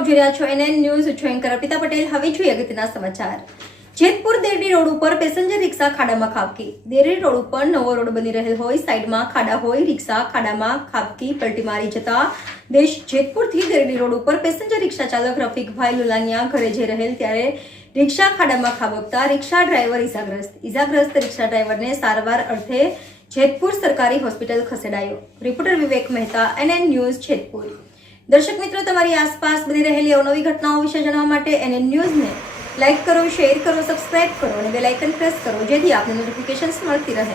આપ જોઈ રહ્યા છો NN ન્યૂઝ છું એન્કર અર્પિતા પટેલ। હવે જોઈએ અગત્યના સમાચાર। જેતપુર દેરડી રોડ ઉપર પેસેન્જર રિક્ષા ખાડામાં ખાબકી। દેરડી રોડ ઉપર નવો રોડ બની રહેલ હોય, સાઈડમાં ખાડા હોય, રિક્ષા ખાડામાં ખાબકી પલટી મારી જતા દેશ જેતપુરથી દેરડી રોડ ઉપર પેસેન્જર રિક્ષા ચાલક રફીકભાઈ લુલાનિયા ઘરે જઈ રહેલ ત્યારે રિક્ષા ખાડામાં ખાબકતા રિક્ષા ડ્રાઈવર ઇજાગ્રસ્ત રિક્ષા ડ્રાઈવરને સારવાર અર્થે જેતપુર સરકારી હોસ્પિટલ ખસેડાયો। રિપોર્ટર વિવેક મહેતા, NN ન્યૂઝ જેતપુર। દર્શક મિત્રો, તમારી આસપાસ બની રહેલી અવનવી ઘટનાઓ વિશે જાણવા માટે NN ન્યૂઝને લાઈક કરો, શેર કરો, સબસ્ક્રાઇબ કરો અને બેલ આઇકન પ્રેસ કરો, જેથી આપને નોટિફિકેશન્સ મળતી રહે।